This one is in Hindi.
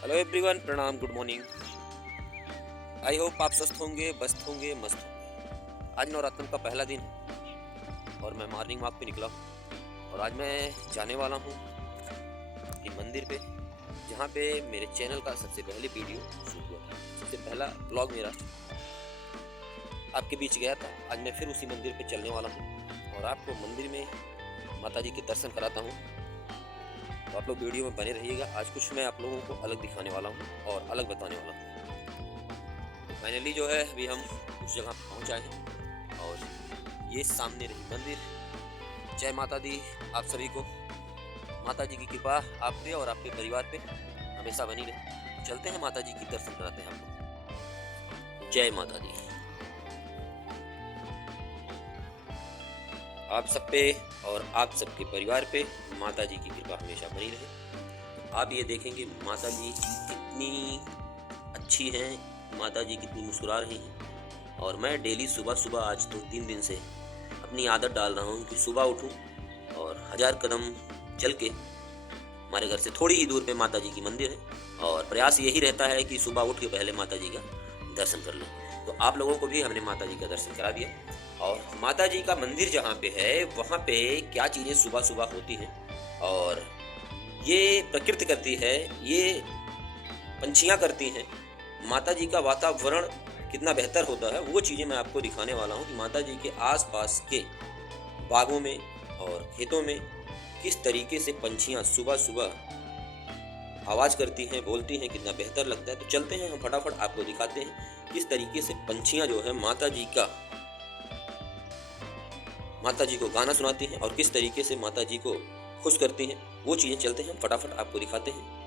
हेलो एवरीवन, प्रणाम, गुड मॉर्निंग। आई होप आप स्वस्थ होंगे, मस्त होंगे, मस्त होंगे। आज नवरात्र का पहला दिन है और मैं मॉर्निंग वॉक पे निकला हूँ और आज मैं जाने वाला हूँ अपनी मंदिर पे, जहाँ पे मेरे चैनल का सबसे पहले वीडियो शूट हुआ था। सबसे पहला ब्लॉग मेरा आपके बीच गया था। आज मैं फिर उसी मंदिर पे चलने वाला हूँ और आपको मंदिर में माता जी के दर्शन कराता हूँ। तो आप लोग वीडियो में बने रहिएगा। आज कुछ मैं आप लोगों को अलग दिखाने वाला हूँ और अलग बताने वाला हूँ। फाइनली जो है अभी हम उस जगह पे पहुँच आए हैं और ये सामने रही मंदिर। जय माता दी आप सभी को। माता जी की कृपा आप पे और आपके परिवार पे हमेशा बनी रहे। चलते हैं माता जी की दर्शन कराते हैं आपको। जय माता दी। आप सब पे और आप सबके परिवार पे माता जी की कृपा हमेशा बनी रहे। आप ये देखेंगे माता जी कितनी अच्छी हैं, माता जी कितनी मुस्कुरा रही हैं। और मैं डेली सुबह सुबह आज तो 3 दिन से अपनी आदत डाल रहा हूँ कि सुबह उठूँ और 1000 कदम चल के, हमारे घर से थोड़ी ही दूर पे माता जी की मंदिर है और प्रयास यही रहता है कि सुबह उठ के पहले माता जी का दर्शन कर लें। तो आप लोगों को भी हमने माता जी का दर्शन करा दिया और माता जी का मंदिर जहाँ पे है वहाँ पे क्या चीज़ें सुबह सुबह होती हैं और ये प्रकृति करती है, ये पंछियाँ करती हैं। माता जी का वातावरण कितना बेहतर होता है, वो चीज़ें मैं आपको दिखाने वाला हूँ कि माता जी के आसपास के बागों में और खेतों में किस तरीके से पंछियाँ सुबह सुबह आवाज़ करती हैं, बोलती हैं, कितना बेहतर लगता है। तो चलते हैं हम फटाफट आपको दिखाते हैं किस तरीके से पंछियाँ जो है माता जी को गाना सुनाती हैं और किस तरीके से माता जी को खुश करती हैं। वो चीज़ें चलते हैं हम फटाफट आपको दिखाते हैं।